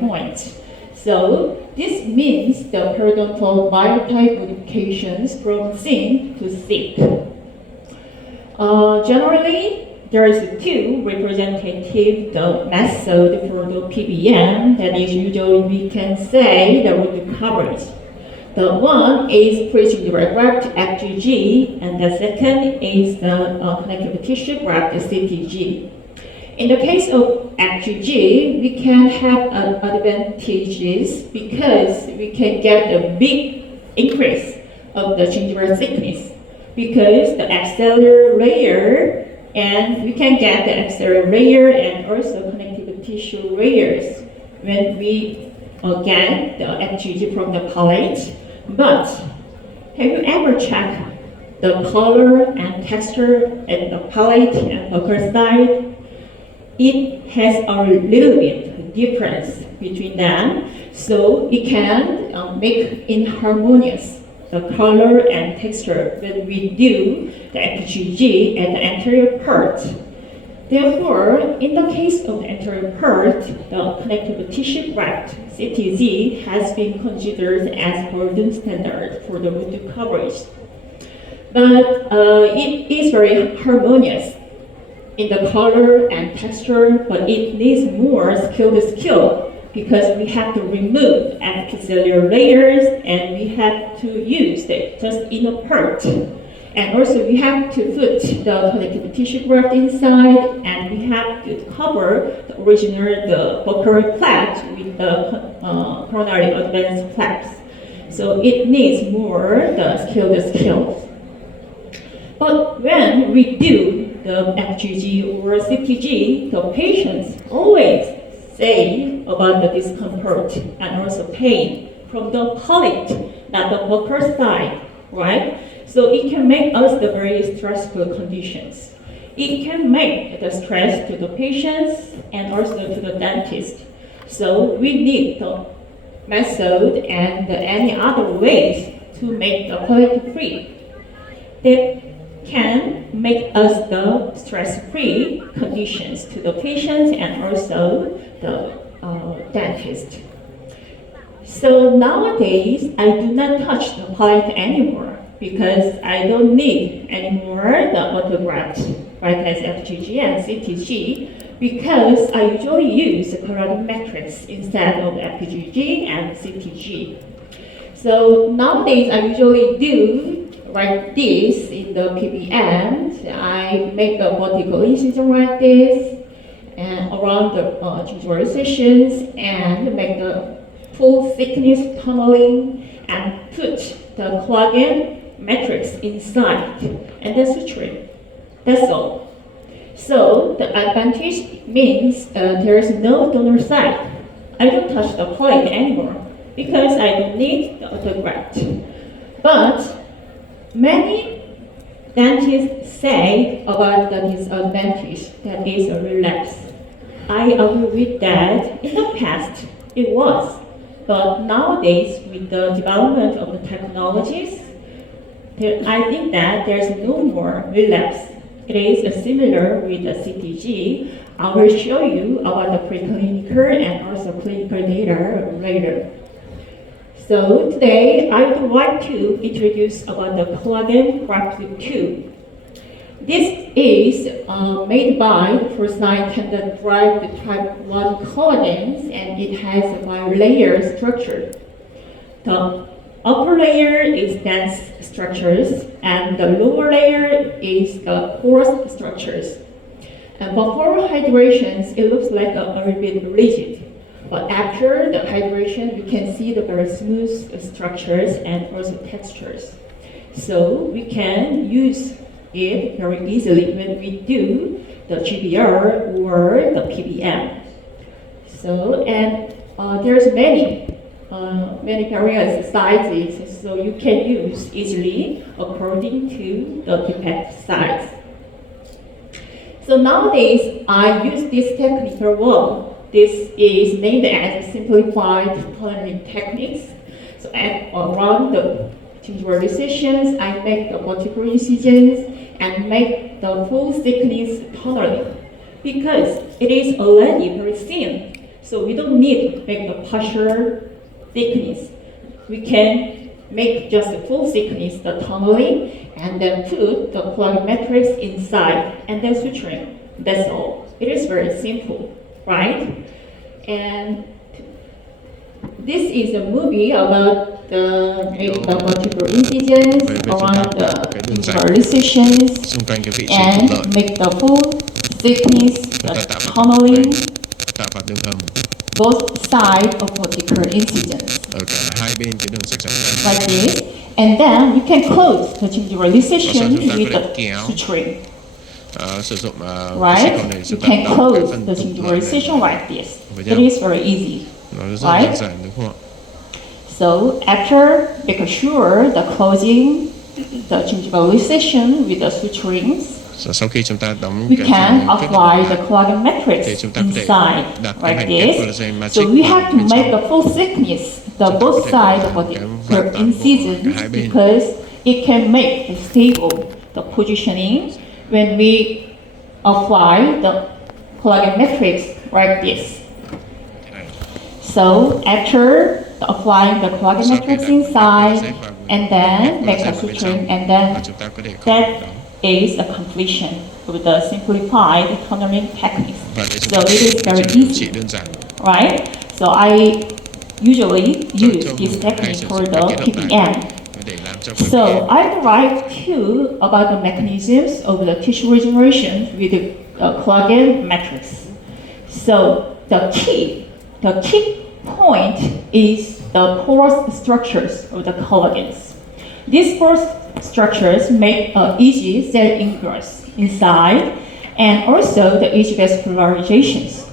point. So this means the periodontal biotype modifications from thin to thick. Generally, there is two representative method for the PBM. That is, usually we can say the root coverage. The one is pre-gingival graft FGG, and the second is the connective tissue graft CTG. In the case of FGG, we can have advantages because we can get a big increase of the gingival thickness because the exterior layer, and we can get the exterior layer and also connective tissue layers when we get the FGG from the palate. But have you ever checked the color and texture at the palate and buccal side? It has a little bit difference between them, so it can make inharmonious the color and texture when we do the FGG at the anterior part. Therefore, in the case of the anterior part, the connective tissue graft (CTG) has been considered as golden standard for the root coverage. But it is very harmonious in the color and texture, but it needs more skill because we have to remove epithelial layers and we have to use the just inner part. And also we have to put the connective tissue graft inside, and we have to cover the original buccal plaque with the coronary advanced plaques. So it needs more the skills. But when we do the FGG or CTG, the patients always say about the discomfort and also pain from the palate, not the buccal side, right? So it can make us the very stressful conditions. It can make the stress to the patients and also to the dentist. So we need the method and any other ways to make the palate free. That can make us the stress-free conditions to the patient and also the dentist. So nowadays, I do not touch the palate anymore because I don't need anymore the autograft, right, as FGG and CTG, because I usually use the carotid matrix instead of FGG and CTG. So nowadays, I usually do like this in the PBM. I make a vertical incision like this and around the gingival incisions and make the full thickness tunneling and put the collagen matrix inside and then suture it. That's all. So the advantage means there is no donor side. I don't touch the palate anymore because I don't need the autograft. But many dentists say about the disadvantage that is a relapse. I agree with that. In the past, it was. But nowadays, with the development of the technologies, I think that there's no more relapse. It is similar with the CTG. I will show you about the preclinical and also clinical data later. So today, I would like to introduce about the collagen graft tube. This is made by Forsyth tendon-derived type 1 collagens, and it has a bilayer structure. The upper layer is dense structures, and the lower layer is the porous structures. And before hydrations, it looks like a little bit rigid. But after the hydration, you can see the very smooth structures and also textures. So we can use it very easily when we do the GBR or the PBM. So, and there's many various sizes, so you can use easily according to the defect size. So nowadays, I use this technical one. This is named as simplified tunneling techniques. So around the gingival incisions, I make the vertical incisions and make the full thickness tunneling because it is already very thin. So we don't need to make the partial thickness. We can make just the full thickness, the tunneling, and then put the collagen matrix inside, and then suturing. That's all. It is very simple, right? And this is a movie about the multiple incisions around the visualizations and make the full thickness, the tunneling, both sides of vertical incisions. Like this. And then you can close the gingivilization with the suturing. Right? You can close the gingivilization like this. It is very easy. Right? So after making sure the closing the gingivilization with the suturings, we can apply the collagen matrix inside like this. So we have to make the full thickness, the both sides of the incisions, because it can make it stable the positioning when we apply the collagen matrix like this. So after applying the collagen matrix inside, and then make a suturing, and then that is the completion of the simplified tunneling technique. So it is very easy, right? So I usually use this technique for the PBM. So I would like to about the mechanisms of the tissue regeneration with the collagen matrix. So the key point is the porous structures of the collagens. These porous structures make easy cell ingress inside and also the easy vascularizations.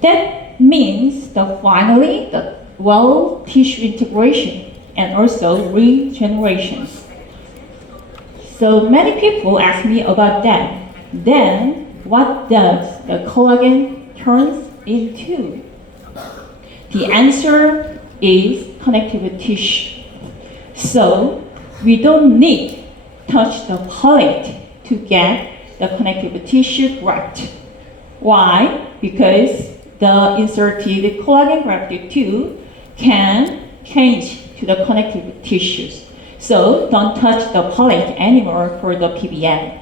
That means finally the well tissue integration and also regeneration. So many people ask me about that. Then what does the collagen turns into? The answer is connective tissue. So we don't need to touch the plate to get the connective tissue graft. Why? Because the inserted collagen grafted tube can change to the connective tissues. So don't touch the plate anymore for the PBM.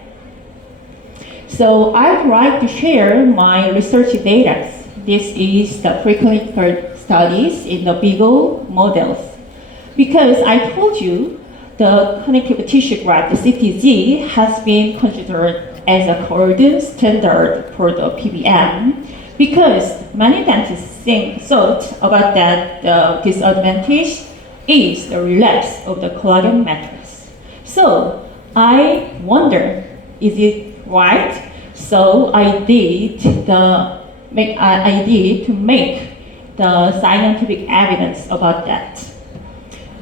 So I'd like to share my research data. This is the preclinical studies in the Beagle models. Because I told you the connective tissue graft, the CTG, has been considered as a golden standard for the PBM because many dentists thought about that the disadvantage is the relapse of the collagen matrix. So I wonder, is it right? So I did to make the scientific evidence about that.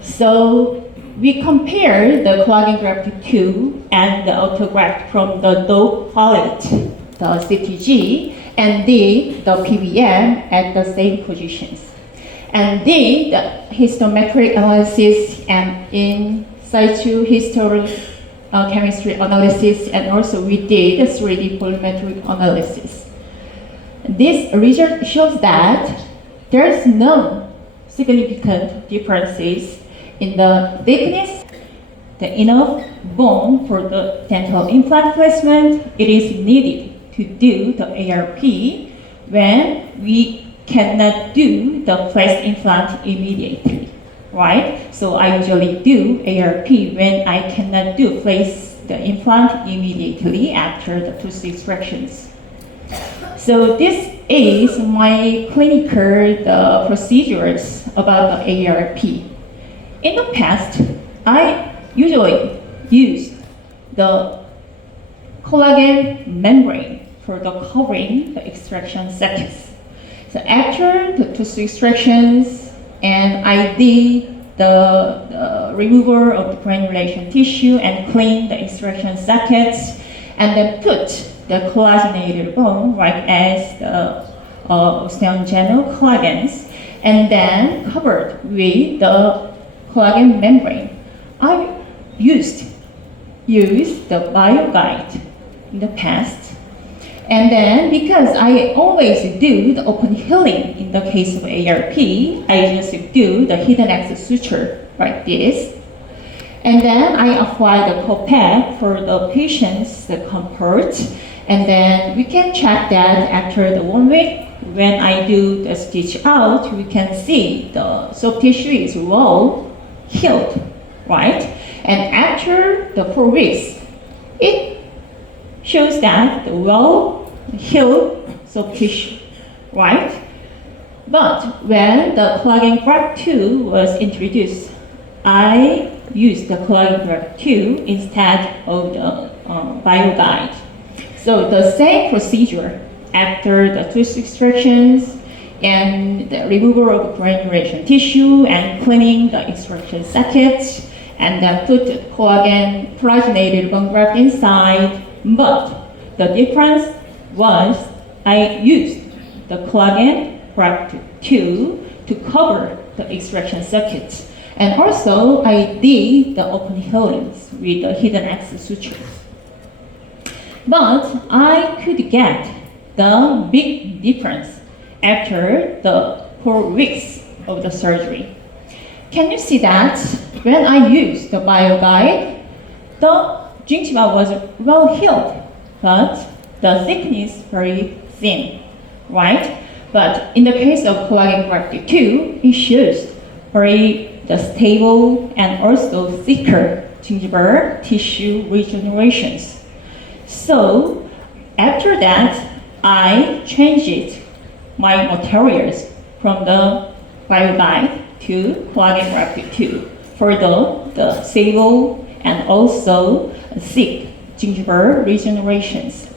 So we compare the collagen grafted tube and the autograft from the dog plate, the CTG, and did the PBM at the same positions. And did the histometric analysis and in situ chemistry analysis, and also we did a 3D polymetric analysis. This result shows that there is no significant differences in the thickness, the enough bone for the dental implant placement. It is needed to do the ARP when we cannot do the place implant immediately, right? So I usually do ARP when I cannot do place the implant immediately after the tooth extractions. So this is my clinical procedures about the ARP. In the past, I usually used the collagen membrane for the covering the extraction settings. So after the tooth extractions, and I did the removal of the granulation tissue and clean the extraction sockets, and then put the collagenated bone, right as the osteogenic collagens, and then covered with the collagen membrane. I used the BioGuide in the past, And then, because I always do the open healing in the case of ARP, I just do the hidden X suture like this. And then I apply the co-pack for the patient's comfort. And then we can check that after the 1 week, when I do the stitch out, we can see the soft tissue is well healed, right? And after the 4 weeks, it shows that the well healed soft tissue, right? But when the collagen graft 2 was introduced, I used the collagen graft 2 instead of the BioGuide. So the same procedure after the tooth extractions and the removal of granulation tissue and cleaning the extraction sockets, and then put collagen collagenated bone graft inside. But the difference was I used the collagen graft 2 to cover the extraction circuits. And also I did the open healings with the hidden X sutures. But I could get the big difference after the 4 weeks of the surgery. Can you see that when I used the BioGuide, the gingiva was well healed, but the thickness very thin, right? But in the case of collagen graft 2, it shows very the stable and also thicker gingival tissue regenerations. So after that, I changed my materials from the BioGuide to collagen graft 2 for the stable and also thick gingival regenerations.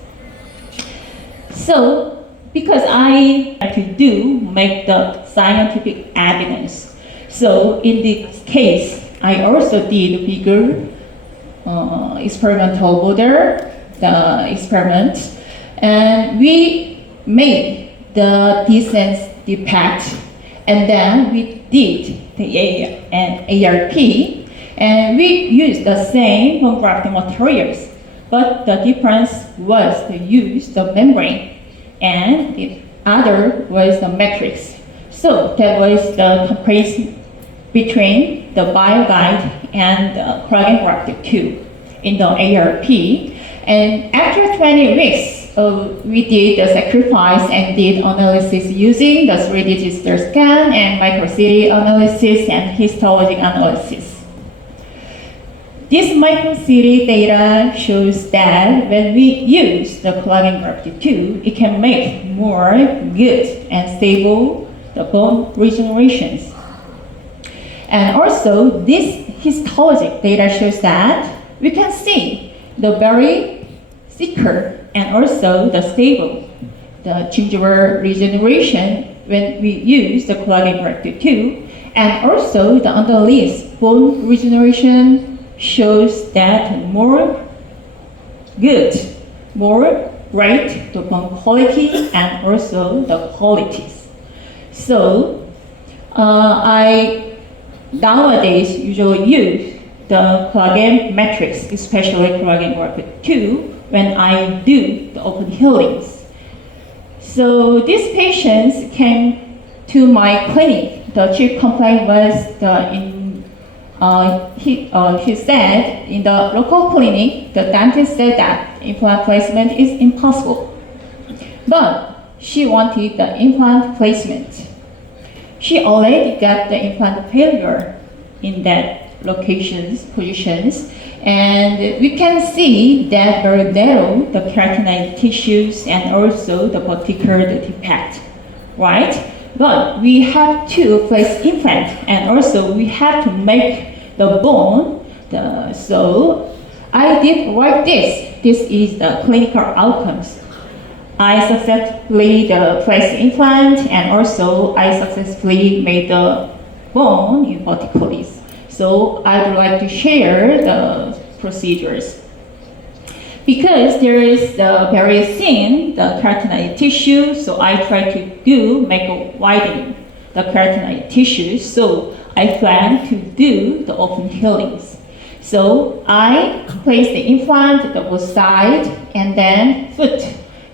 So because I had to make the scientific evidence, so in this case, I also did bigger experimental model, the experiment, and we made the distance defect, and then we did the ARP, and we used the same bone grafting materials, but the difference was to use the membrane, and the other was the matrix. So that was the comparison between the BioGuide and the collagen graft 2 in the ARP. And after 20 weeks, we did the sacrifice and did analysis using the 3D digital scan and micro-CT analysis and histologic analysis. This micro-CT data shows that when we use the collagen graft 2, it can make more good and stable the bone regenerations. And also, this histologic data shows that we can see the very thicker and also the stable, the gingival regeneration when we use the collagen graft 2, and also the underneath bone regeneration shows that more good, more great the bone quality and also the qualities. So I nowadays usually use the collagen matrix, especially collagen graft 2, when I do the open healings. So these patients came to my clinic. The chief complaint was he said in the local clinic, the dentist said that implant placement is impossible. But she wanted the implant placement. She already got the implant failure in that positions, and we can see that very narrow the keratinized tissues and also the vertical defect, right? But we have to place implant, and also we have to make the bone. So I did like this. This is the clinical outcomes. I successfully placed implant, and also I successfully made the bone in vertically. So I would like to share the procedures. Because there is the very thin, the keratinized tissue, so I try to make a widen the keratinized tissue. So I plan to do the open healings. So I place the implant at both sides and then put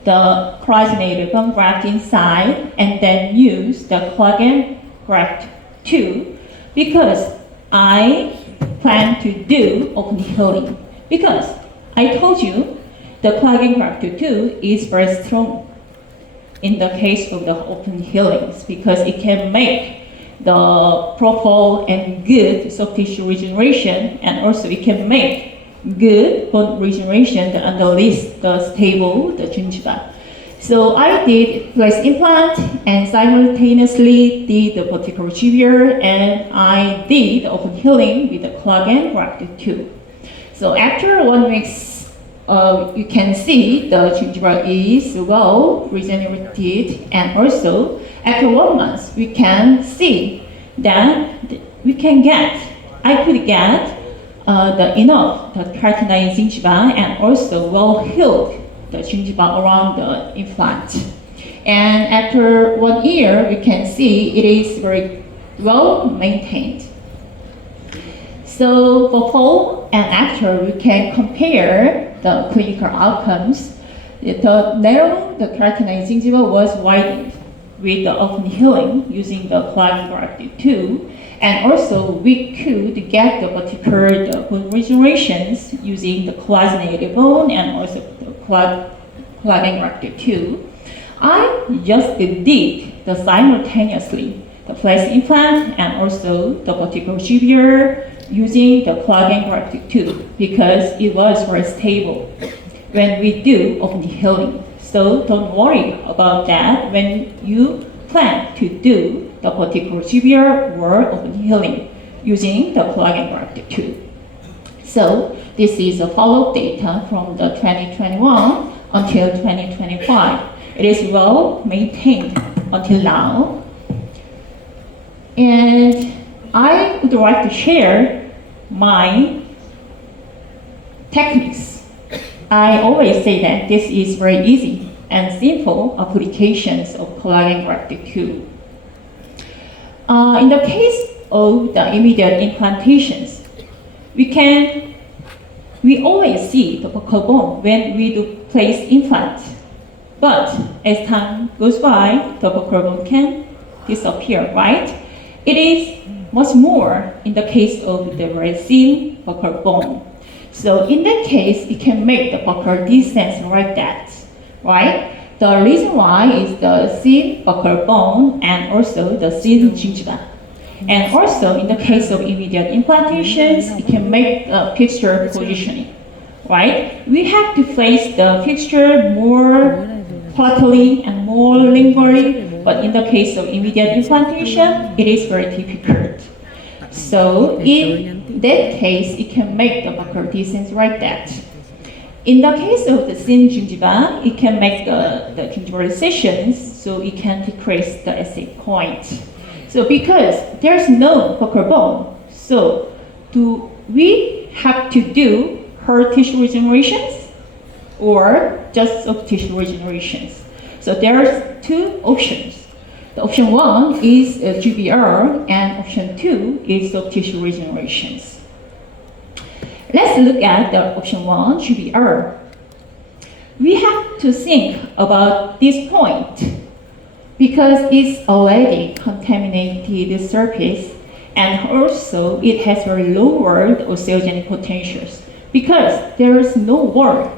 the collagenated bone graft inside and then use the collagen graft too, because I plan to do open healing. Because I told you the collagen graft too is very strong in the case of the open healings, because it can make the proper and good soft tissue regeneration, and also it can make good bone regeneration that underlies the stable the gingiva. So I did place implant and simultaneously did the vertical GBR, and I did open healing with the collagen graft too. So after 1 week, you can see the gingiva is well regenerated, and also after 1 month we can see that I could get the enough the keratinized gingiva and also well healed the gingiva around the implant. And after 1 year, we can see it is very well maintained. So before and after, we can compare the clinical outcomes. The narrow, the keratinized gingiva was widened with the open healing using the collagen graft too, and also we could get the particular bone regenerations using the collagenated bone and also the collagen graft too. I just did the simultaneously the place implant and also the vertical GBR using the collagen graft too, because it was very stable when we do open healing. So don't worry about that when you plan to do the vertical GBR or open healing using the collagen graft too. So this is a follow-up data from the 2021 until 2025. It is well maintained until now. And I would like to share my techniques. I always say that this is very easy and simple applications of collagen graft too. In the case of the immediate implantations, we always see the buccal bone when we do place implant. But as time goes by, the buccal bone can disappear, right? It is much more in the case of the very thin buccal bone. So in that case, it can make the buccal descend like that, right? The reason why is the thin buccal bone and also the thin gingiva. And also in the case of immediate implantations, it can make the fixture positioning, right? We have to place the fixture more flatly and more lingually, but in the case of immediate implantation, it is very difficult. So in that case, it can make the buccal descent like that. In the case of the thin gingiva, it can make the gingival recessions, so it can decrease the essay point. So because there's no buccal bone, so do we have to do hard tissue regenerations or just soft tissue regenerations? So there's two options. The option 1 is GBR and option 2 is soft tissue regenerations. Let's look at the option 1, GBR. We have to think about this point because it's already contaminated surface, and also it has very lowered osteogenic potentials because there is no wall,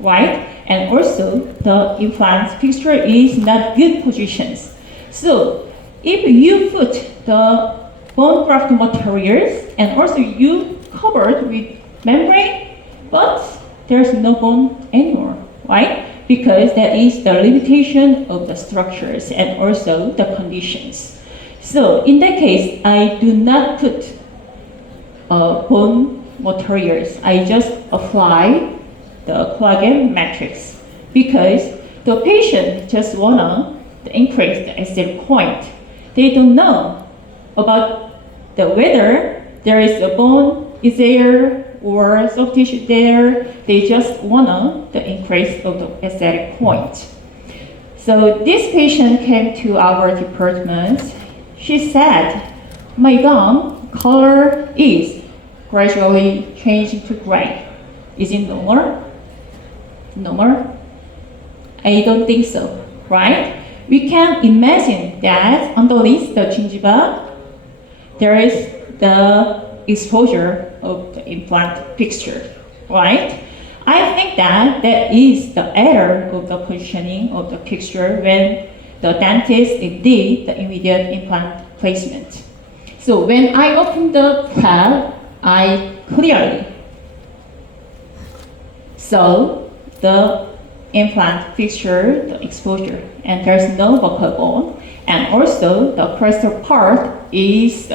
right? And also the implant fixture is not good positions. So if you put the bone graft materials and also you covered with membrane, but there's no bone anymore, right? Because that is the limitation of the structures and also the conditions. So in that case, I do not put bone materials. I just apply the collagen matrix because the patient just wanna increase the essay point. They don't know about the whether there is a bone is there or soft tissue there. They just wanna the increase of the aesthetic point. So this patient came to our department. She said, my gum color is gradually changing to gray. Is it normal? Normal? I don't think so, right? We can imagine that underneath the gingiva, there is the exposure of the implant fixture, right? I think that that is the error of the positioning of the fixture when the dentist did the immediate implant placement. So when I open the flap, I clearly saw the implant fixture, the exposure, and there's no buccal bone. And also the crestal part is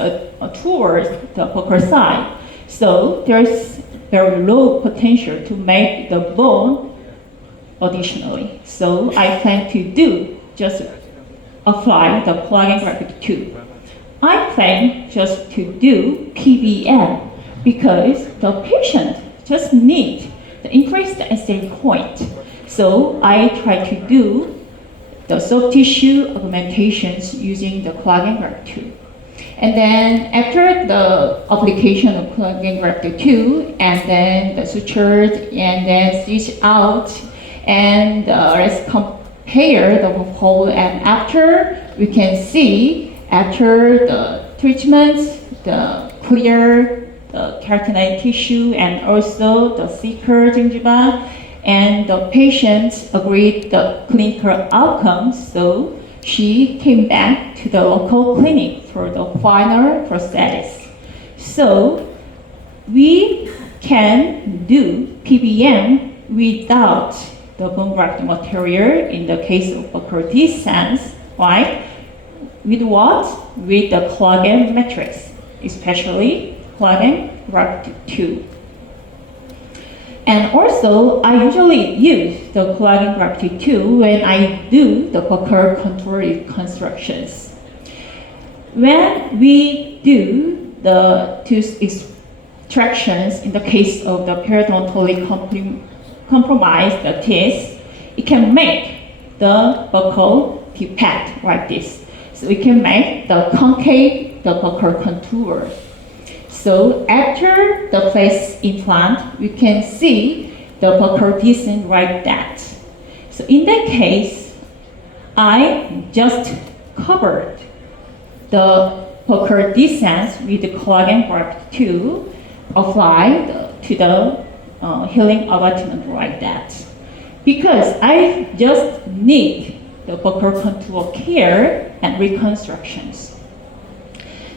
towards the buccal side. So there's very low potential to make the bone additionally. So I plan to do just apply the plug and graft tube. I plan just to do PBM because the patient just needs the increased aesthetic point. So I try to do the soft tissue augmentations using the plug and graft tube. And then after the application of plug and graft tube, and then the sutures, and then stitch out, and let's compare the before and after. We can see after the treatments, the clear the keratinoid tissue and also the thicker gingiva, and the patient agreed the clinical outcomes, so she came back to the local clinic for the final prosthesis. So we can do PBM without the bone graft material in the case of buccal descent, right? With what? With the collagen matrix, especially collagen graft tube. And also, I usually use the collagen graft tube when I do the buccal contour reconstructions. When we do the tooth extractions in the case of the periodontally compromised teeth, it can make the buccal defect like this. So we can make the concave the buccal contour. So after the place implant, we can see the buccal descent like that. So in that case, I just covered the buccal descent with the collagen graft tube applied to the healing abutment like that. Because I just need the buccal contour care and reconstructions.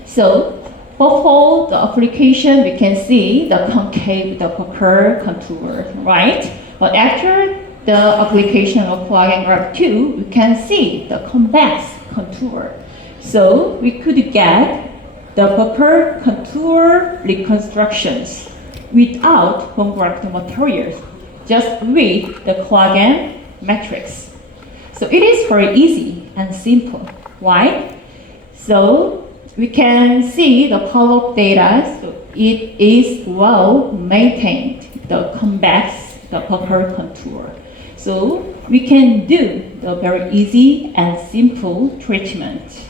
So before the application, we can see the concave, the buccal contour, right? But after the application of plug and graft tube, we can see the convex contour. So we could get the buccal contour reconstructions without bone graft materials, just with the collagen matrix. So it is very easy and simple, right? So we can see the follow-up data. So it is well maintained, the convex, the buccal contour. So we can do the very easy and simple treatment.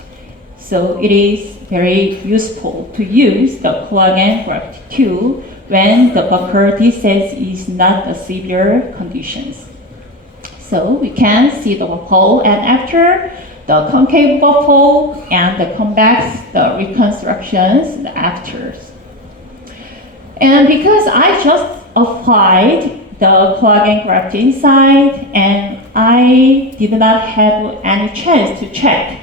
So it is very useful to use the collagen graft tube when the buccal descent is not a severe conditions. So we can see the before and after, the concave before and the convex, the reconstructions, the afters. And because I just applied the collagen graft inside and I did not have any chance to check,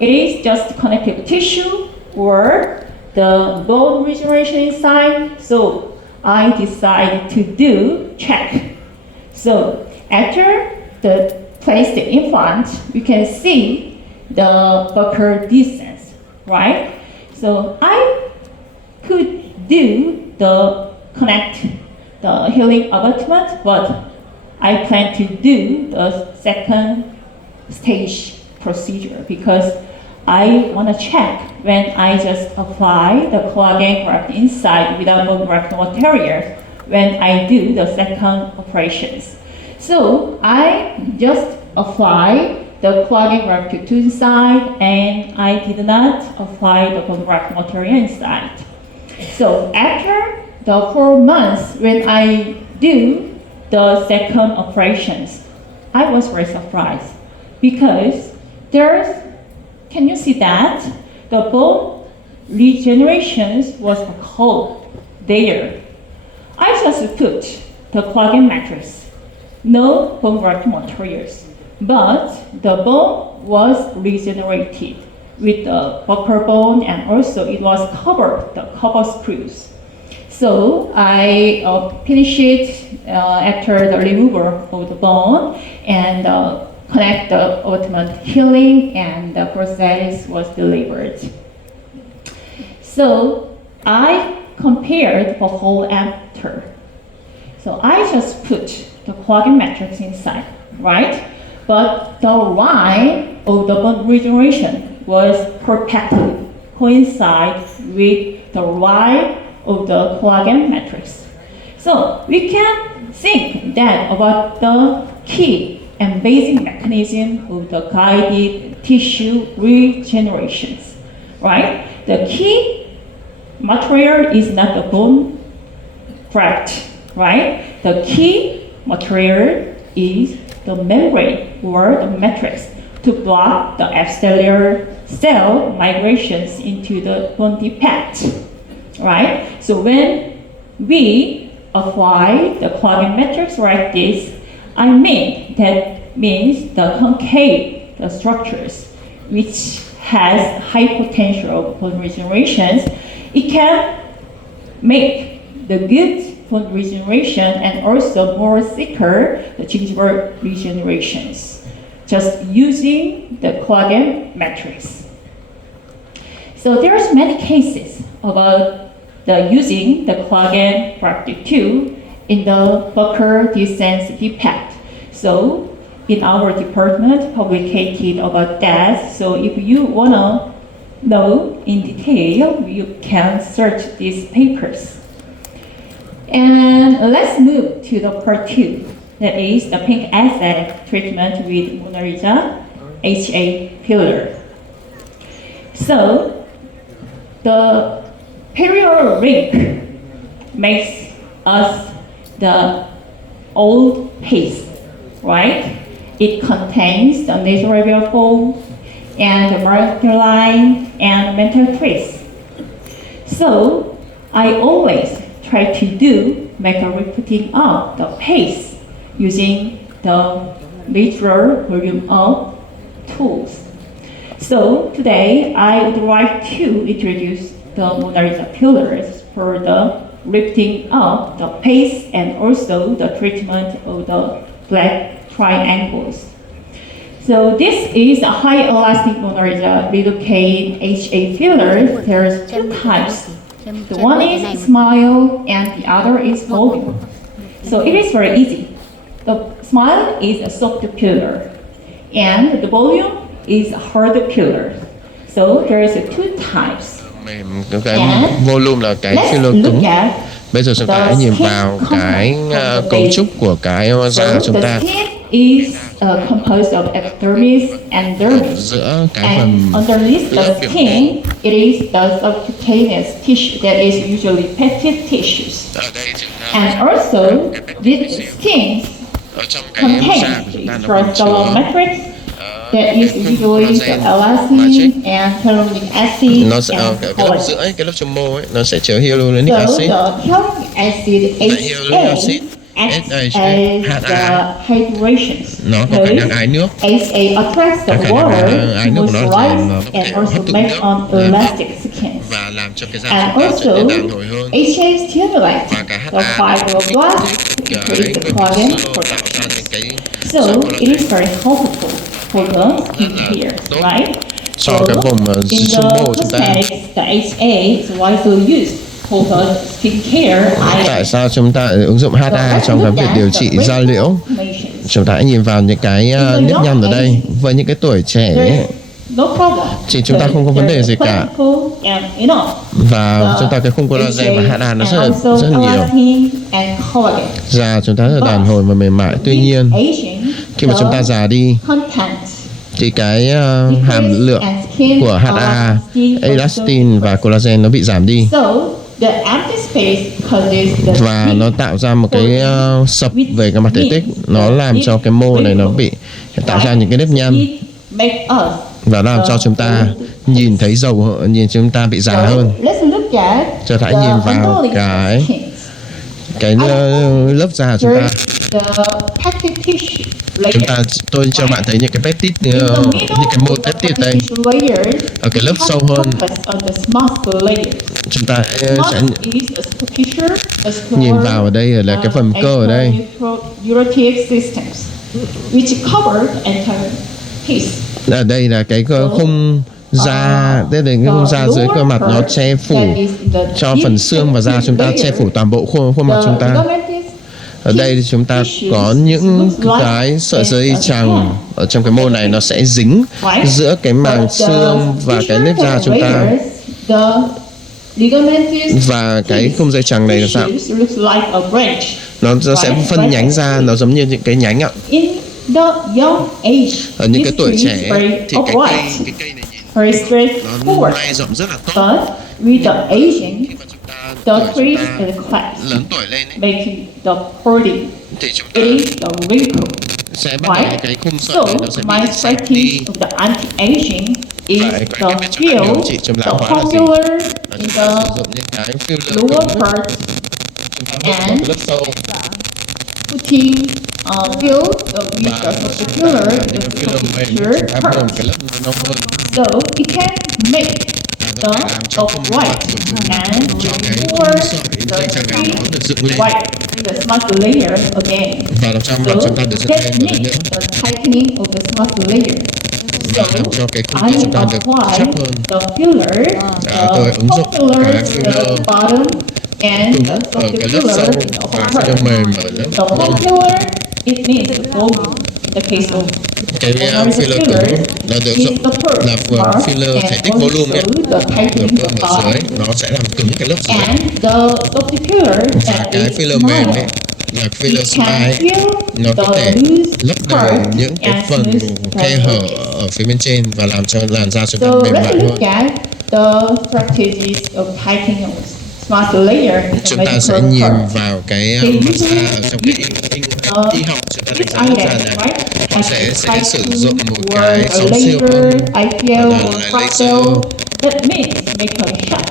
it is just connective tissue or the bone regeneration inside, so I decided to do check. So after the place the implant, you can see the buccal descent, right? So I could do the connect the healing abutment, but I plan to do the second stage procedure because I want to check when I just apply the collagen graft inside without bone graft material when I do the second operations. So I just apply the collagen graft to inside and I did not apply the bone graft material inside. So after the 4 months when I do the second operations, I was very surprised because can you see that? The bone regeneration was cold there. I just put the collagen matrix, no bone graft materials, but the bone was regenerated with the buckle bone, and also it was covered, the cover screws. So I finish it after the removal of the bone and connect the ultimate healing, and the process was delivered. So I compared before and after. So I just put the collagen matrix inside, right? But the line of the bone regeneration was perfectly coincide with the line of the collagen matrix. So we can think that about the key and basic mechanism of the guided tissue regenerations, right? The key material is not the bone graft, right? The key material is the membrane or the matrix to block the extracellular cell migrations into the bone defect, right? So when we apply the collagen matrix like this, that means the concave the structures which has high potential of bone regeneration, it can make the good bone regeneration and also more thicker the gingival regenerations, just using the collagen matrix. So there's many cases about the using the collagen grafted tube in the buccal descent defect. So in our department publicated about that. So if you wanna know in detail, you can search these papers. And let's move to the part 2. That is the pink acid treatment with Mona Lisa HA filler. So the period ring makes us the old paste, right? It contains the nasolabial fold and the molecular line and mental trace. So I always try to make a repeating of the paste using the natural volume of tools. So today I would like to introduce the Mona Lisa pillars for the lifting up the paste and also the treatment of the black triangles. So this is a high elastic Mona Lisa lidocaine HA filler. There's 2 types. The one is smile and the other is volume. So it is very easy. The smile is a soft pillar and the volume is a hard pillar. So there is 2 types. Cái volume là cái filler cứng. Bây giờ chúng ta hãy nhìn vào cái cấu trúc của cái da chúng ta. Is composed of epidermis and dermis. Giữa cái and phần underneath the skin, it is the subcutaneous tissue that is usually peptide tissues. And also, these skins contain the extracellular matrix that is usually the elastin and hyaluronic acid nó sẽ and cái lớp giữa cái lớp trong mô ấy nó sẽ chứa hyaluronic acid. So the hyaluronic acid acts as the hydrations. Nó có khả năng ái nước. HA attracts the water to moisturize and also make on elastic skin. Và làm cho cái da And chúng ta trở also, nên đàn hồi hơn. HA stimulates the fibroblast to increase the collagen production. So it is very helpful for the skin care, right? Cho cái vùng in sung mô the chúng ta. cosmetics, the HA is widely used for the skincare Tại sao chúng ta ứng dụng HA trong cái việc điều trị da liễu? Chúng ta hãy nhìn vào những cái nếp nhăn ở đây. Với những cái tuổi trẻ ấy, thì chúng ta không có vấn đề gì cả. Và chúng ta cái khung collagen và HA nó rất nhiều. Da chúng ta rất là đàn hồi và mềm mại. Tuy nhiên, khi mà chúng ta già đi thì cái hàm lượng của HA, elastin và collagen nó bị giảm đi. The empty space causes the và nó tạo ra một cái sập về cái mặt thể tích, nó làm cho cái mô này nó bị tạo ra những cái nếp nhăn và làm cho chúng ta nhìn thấy nhìn chúng ta bị già hơn. Cho hãy nhìn vào cái lớp da của chúng ta. Tôi cho bạn thấy những cái peptide, những cái mô peptide đây ở cái lớp sâu hơn. Chúng ta sẽ nhìn vào ở đây là cái phần cơ ở đây. Ở đây là cái khung da, đây là cái khung da dưới cơ mặt, nó che phủ cho phần xương và da chúng ta, che phủ toàn bộ khuôn mặt chúng ta. Ở đây thì chúng ta có những cái sợi dây chằng ở trong cái mô này, nó sẽ dính giữa cái màng xương và cái nếp da chúng ta. Và cái khung dây chằng này là sao? Nó sẽ phân nhánh ra, nó giống như những cái nhánh ạ. Ở những cái tuổi trẻ thì cái cây này nó lai rộng rất là tốt. With the aging, the trees and lớn tuổi lên ấy, making the party, thì chúng ta the wrinkle. Sẽ bắt đầu cái khung sợi này nó sẽ My bị xẹp practice đi. of the anti-aging is Và the cái việc chúng ta điều trị châm lão hóa là gì? filler in Chúng ta sử the dụng những cái filler lower cứng, part chúng ta hút vào cái lớp sâu putting fill with và the filler in những the cái filler mềm superficial chúng ta bơm part. cái lớp nó hơn. So it can make the white and Cho cái restore khung sợi the dây chằng này nó được dựng lên white in the smart layer again. và làm cho mặt chúng ta được dựng that lên một lần needs nữa the tightening of the smart layer. và làm cho cái khung của chúng ta được chắc hơn. The filler, Tôi ứng dụng cái filler bottom and cứng the ở cái lớp sâu filler in the và upper filler part. mềm ở lớp The mông. filler, it means volume in the case of Cái filler cứng nó được dụng là filler thể tích volume ấy, được bơm ở dưới, nó sẽ làm cứng cái lớp dưới. and the soft filler Và cái filler mềm ấy là filler smile, nó có thể lấp đầy những cái phần khe hở ở phía bên trên và làm cho làn da chúng ta So mềm let's mại look hơn. at the strategies of tightening smart layer in the Chúng ta sẽ medical nhìn part. vào cái mặt da ở trong cái y học, chúng ta đánh giá lớp da này. Họ sẽ sử dụng một cái sóng siêu âm IPL là or laser. fractal. That means make a shaft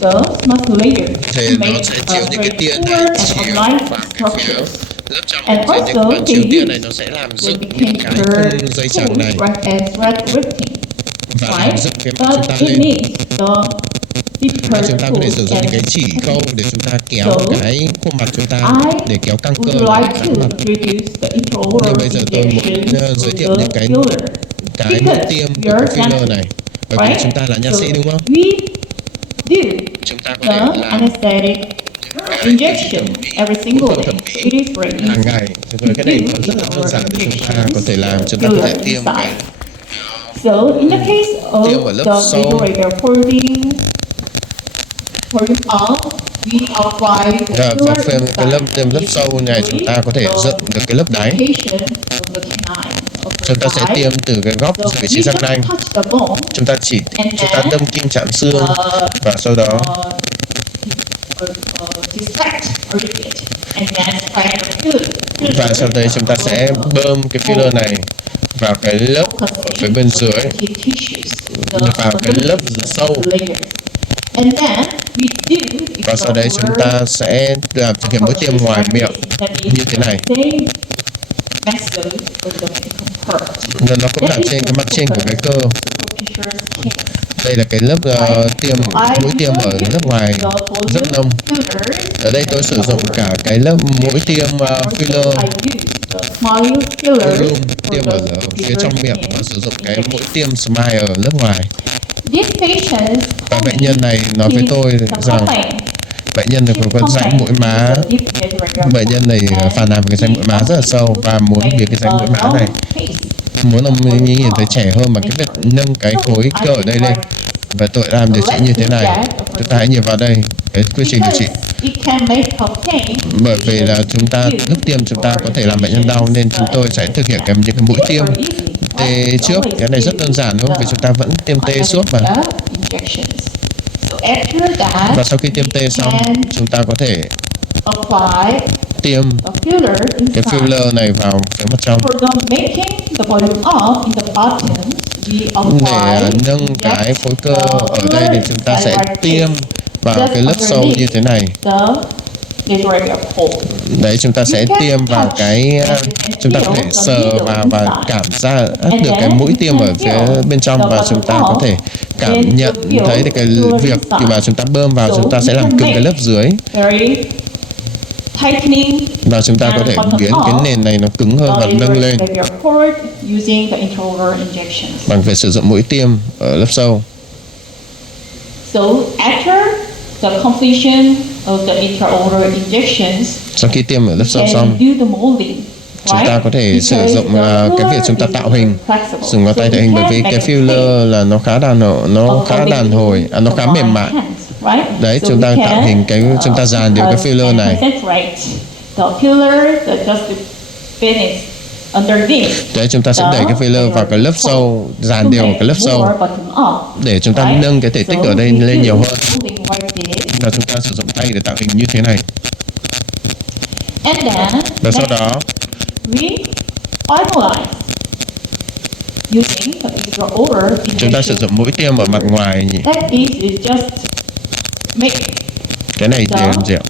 to the smart layer Thì to nó make sẽ a chiếu những cái very tia fuller này and chiếu aligned vào cái phía structures. lớp trong, And thì những also cái chiếu tia này nó sẽ làm They dựng became những cái khung dây chằng này and thread ripping. và làm dựng cái mặt chúng ta But it lên. needs the Và deeper chúng ta có thể sử dụng những cái chỉ khâu để chúng ta kéo cái khuôn mặt chúng ta để kéo căng cơ would lại like cái to mặt. introduce the Như intraoral bây giờ tôi muốn injection giới thiệu of những the cái filler. mũi tiêm của Because cái filler này. Bởi vì chúng ta là nha sĩ đúng không? We do Chúng ta có the thể làm anesthetic injection every single day. It is very hàng easy. ngày. Cho nên cái này cũng rất là đơn giản để chúng ta có thể làm. Chúng ta có thể tiêm cái So in the case tiêm ở lớp of the sâu. liberator folding off, we apply the và filler phim cái lớp tiêm lớp inside sâu này chúng ta có thể dựng được cái lớp đáy. location of the canine of the Chúng ta sẽ thigh. tiêm từ cái góc So vị trí we răng just nanh. touch the bone Chúng ta đâm kim chạm xương và sau đó distract or irritate and then try to feel. và sau đấy chúng ta sẽ bơm cái filler này vào cái lớp ở phía bên dưới, vào cái lớp sâu. And then we do Và sau đấy chúng ta sẽ làm thực hiện mũi tiêm ngoài miệng như thế này. Nên nó cũng làm trên cái mặt trên của cái cơ. Đây là cái lớp tiêm mũi tiêm ở lớp ngoài rất nông. Ở đây tôi sử dụng cả cái lớp mũi tiêm filler volume tiêm ở phía trong miệng và sử dụng cái mũi tiêm smile ở lớp ngoài. Và bệnh nhân này nói với tôi rằng bệnh nhân này có rãnh mũi má. Bệnh nhân này phàn nàn về cái rãnh mũi má rất là sâu và muốn biến cái rãnh mũi má này, muốn ông ấy nhìn thấy trẻ hơn bằng cái việc nâng cái khối cơ ở đây lên. Và tôi làm điều trị như thế này. Chúng ta hãy nhìn vào đây cái quy trình điều trị. Bởi vì là chúng ta lúc tiêm chúng ta có thể làm bệnh nhân đau nên chúng tôi sẽ thực hiện những cái mũi tiêm tê trước. Cái này rất đơn giản đúng không? Vì chúng ta vẫn tiêm tê suốt mà. after that, Và sau khi tiêm tê xong, chúng ta có thể apply tiêm the filler cái inside. filler này vào phía mặt trong For the making the volume up in the bottom, we để apply nâng cái khối cơ ở đây thì chúng ta sẽ tiêm vào cái lớp sâu như thế này. Đấy, chúng ta sẽ tiêm vào cái, chúng ta có thể sờ vào và cảm giác được cái mũi tiêm ở phía bên trong, và chúng ta có thể cảm nhận thấy cái việc khi mà chúng ta bơm vào, chúng ta sẽ làm cứng cái lớp dưới, và chúng ta có thể biến cái nền này nó cứng hơn và nâng lên bằng việc sử dụng mũi tiêm ở lớp sâu. So after the completion of the intraoral injections, sau khi tiêm ở lớp sâu xong, chúng ta có thể sử dụng cái việc chúng ta tạo hình, dùng ngón tay tạo hình, bởi vì cái filler là nó khá đàn hồi, nó khá mềm mại. Đấy, chúng ta tạo hình cái, chúng ta dàn đều cái filler này. Đấy, chúng ta sẽ đẩy cái filler vào cái lớp sâu, dàn đều vào cái lớp sâu để chúng ta nâng cái thể tích ở đây lên nhiều hơn. Và chúng ta sử dụng tay để tạo hình như thế này. Và sau đó chúng ta sử dụng mũi tiêm ở mặt ngoài nhỉ? Cái này để làm gì ạ?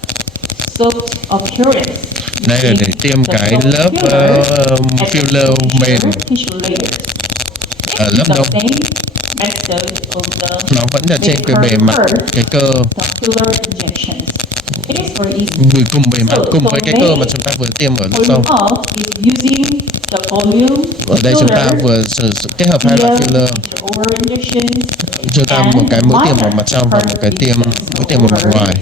Đây là để tiêm cái lớp filler mềm ở lớp đông. Nó vẫn là trên cái bề mặt cái cơ, cùng bề mặt cùng với cái cơ mà chúng ta vừa tiêm ở lớp sâu. Ở đây chúng ta vừa kết hợp hai loại filler. Chúng ta một cái mũi tiêm ở mặt trong và một cái mũi tiêm ở mặt ngoài.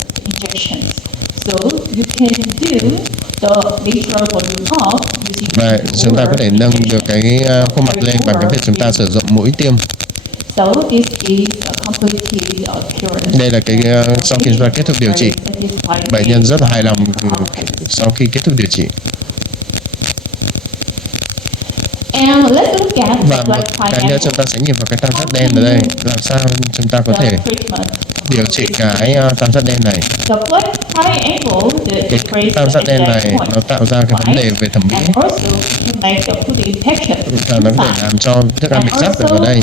Và chúng ta có thể nâng được cái khuôn mặt lên bằng cái việc chúng ta sử dụng mũi tiêm. Đây là cái sau khi chúng ta kết thúc điều trị, bệnh nhân rất là hài lòng sau khi kết thúc điều trị. Và một cái nữa chúng ta sẽ nhìn vào cái tam giác đen ở đây, làm sao chúng ta có thể điều trị cái tam giác đen này. Cái tam giác đen này nó tạo ra cái vấn đề về thẩm mỹ, và nó có thể làm cho thức ăn bị rắc ở đây.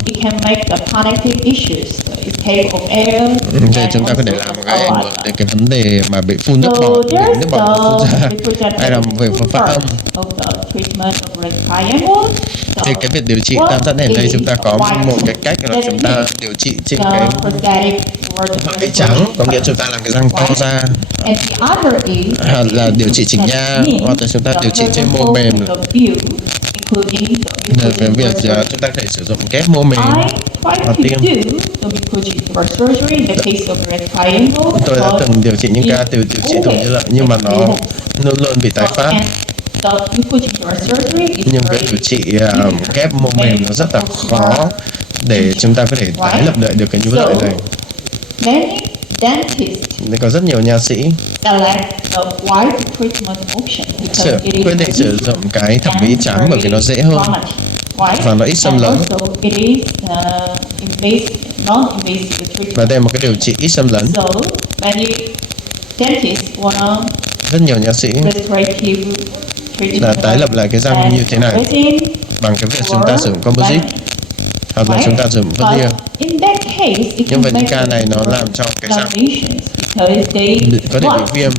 Thì chúng ta có thể làm cái ảnh hưởng đến cái vấn đề mà bị phun nước bọt, nước bọt phun ra, hay là về phương pháp âm. Thì cái việc điều trị tam giác đen đây, chúng ta có một cái cách là chúng ta điều trị trên cái trắng, có nghĩa chúng ta làm cái răng to ra, hoặc là điều trị chỉnh nha, hoặc là chúng ta điều trị trên mô mềm. Về việc chúng ta có thể sử dụng kép mô mềm và tiêm. Tôi đã từng điều trị những ca điều trị thủng như lợi, nhưng mà nó luôn luôn bị tái phát. Nhưng cái điều trị kép mô mềm nó rất là khó để chúng ta có thể tái lập lại được cái nhu lợi này. Nên có rất nhiều nha sĩ quyết định sử dụng cái thẩm mỹ trắng bởi vì nó dễ hơn và nó ít xâm lấn. Và đây là một cái điều trị ít xâm lấn. Rất nhiều nha sĩ là tái lập lại cái răng như thế này bằng cái việc chúng ta sử dụng composite hoặc là chúng ta dùng vật liệu. Nhưng với những ca này nó làm cho cái răng có thể bị viêm.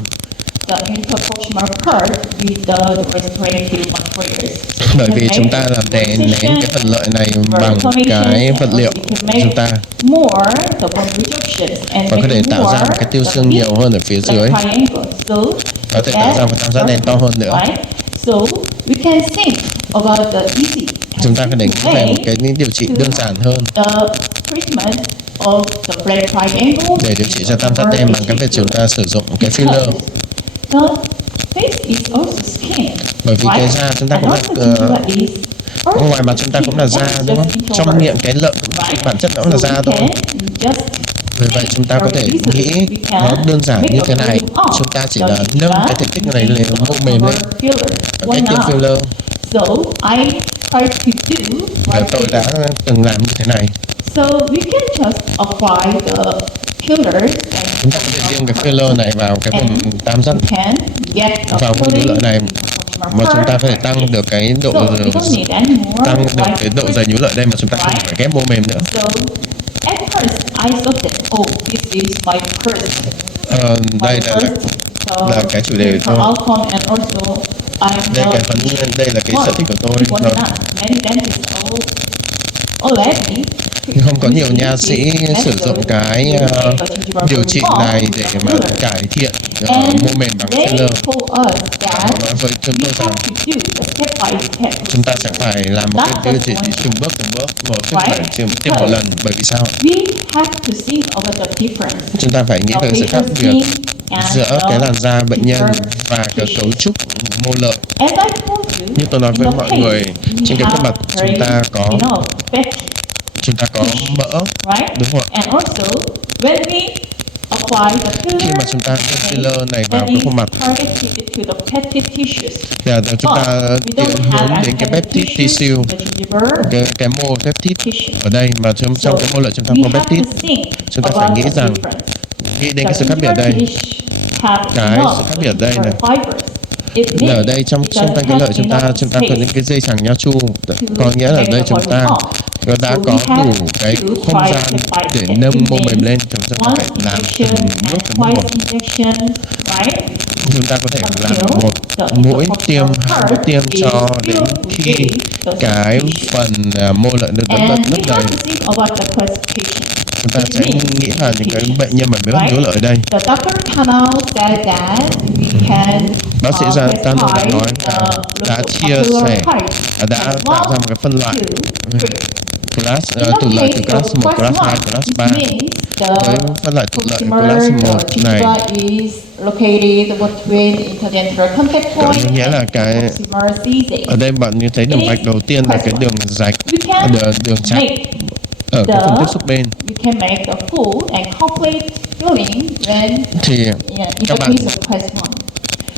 Bởi vì chúng ta làm đè nén cái phần lợi này bằng cái vật liệu chúng ta, và có thể tạo ra một cái tiêu xương nhiều hơn ở phía dưới, có thể tạo ra một tam giác đen to hơn nữa. Chúng ta có thể nghĩ về một cái điều trị đơn giản hơn để điều trị cho tam giác đen bằng cái việc chúng ta sử dụng cái filler. Bởi vì cái da chúng ta cũng là ngoài mặt chúng ta cũng là da, đúng không? Trong miệng cái lợi bản chất nó là da thôi. Vì vậy chúng ta có thể nghĩ nó đơn giản như thế này, chúng ta chỉ là nâng cái thể tích này lên, mô mềm lên bằng cách tiêm filler. Và tôi đã từng làm như thế này. Chúng ta có thể tiêm cái filler này vào cái vùng tam giác, vào vùng nhũ lợi này, mà chúng ta có thể tăng được cái độ dày nhũ lợi đây, mà chúng ta không phải ghép mô mềm nữa. Đây là cái chủ đề thôi. Đây là cái sở thích của tôi. Không có nhiều nha sĩ sử dụng cái điều trị này để mà cải thiện mô mềm bằng filler. Họ nói với chúng tôi rằng chúng ta sẽ phải làm một cái điều trị từng bước, một chứ phải tiêm một lần. Bởi vì sao? Chúng ta phải nghĩ về sự khác biệt giữa cái làn da bệnh nhân và cái cấu trúc mô lợi. Như tôi nói với mọi người, trên cái khuôn mặt chúng ta có mỡ, đúng không ạ? Khi mà chúng ta tiêm filler này vào cái khuôn mặt thì chúng ta hướng đến cái peptide tissue, cái mô peptide ở đây, mà trong cái mô lợi chúng ta có peptide. Chúng ta phải nghĩ đến cái sự khác biệt đây. Cái sự khác biệt đây này, ở đây trong tay cái lợi chúng ta có những cái dây chẳng nha chu, có nghĩa là ở đây chúng ta đã có đủ cái không gian để nâng mô mềm lên. Chúng ta phải làm từng bước một. Chúng ta có thể làm một mũi tiêm, hai mũi tiêm cho đến khi cái phần mô lợi được lấp đầy. Chúng ta sẽ nghĩ là những cái bệnh nhân mà bị mất nhũ lợi ở đây. Bác sĩ Tăng đã nói đã chia sẻ, đã tạo ra một cái phân loại tụ lợi từ class 1, class 2, class 3. Với phân loại tụ lợi class 1 này có nghĩa là cái ở đây bạn như thấy đường vạch đầu tiên là cái đường rạch, đường chặt ở cái phần tiếp xúc bên. Thì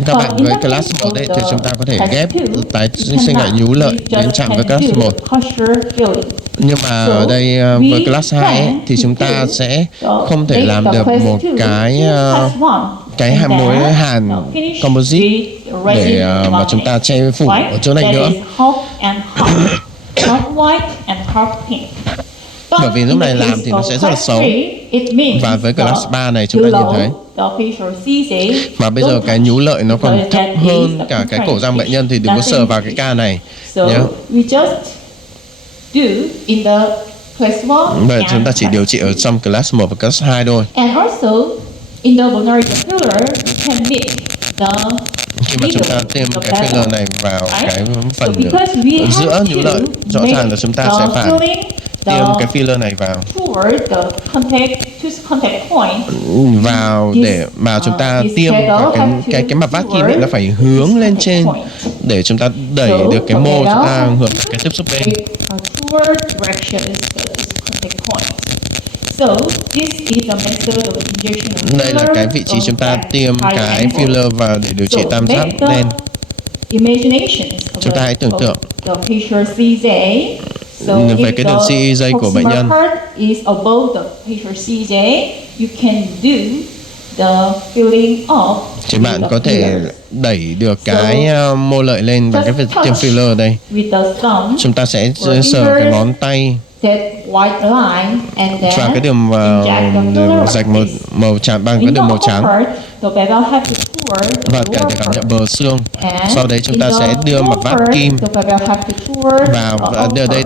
các bạn với class 1 đấy thì chúng ta có thể ghép tái sinh lại nhũ lợi đến chạm với class 1. Nhưng mà ở đây với class 2 ấy, thì chúng ta sẽ không thể làm được một cái mối hàn composite để mà chúng ta che phủ ở chỗ này nữa. Bởi vì lúc này làm thì nó sẽ rất là xấu. Và với class 3 này chúng ta nhìn thấy, mà bây giờ cái nhũ lợi nó còn thấp hơn cả cái cổ răng bệnh nhân, thì đừng có sờ vào cái ca này nhé. Vậy chúng ta chỉ điều trị ở trong class 1 và class 2 thôi. Khi mà chúng ta tiêm cái filler này vào cái phần giữa nhũ lợi, rõ ràng là chúng ta sẽ phải tiêm cái filler này vào để mà chúng ta tiêm vào cái mặt vát kim ấy, nó phải hướng lên trên để chúng ta đẩy được cái mô chúng ta hướng cái tiếp xúc bên. Đây là cái vị trí chúng ta tiêm cái filler vào để điều trị tam giác đen. Chúng ta hãy tưởng tượng về cái đường CEJ của bệnh nhân. Thì bạn có thể đẩy được cái mô lợi lên bằng cái việc tiêm filler ở đây. Chúng ta sẽ sờ cái ngón tay và cái đường rạch màu trắng bằng cái đường màu trắng, và để cảm nhận bờ xương. Sau đấy chúng ta sẽ đưa mặt vát kim vào. Ở đây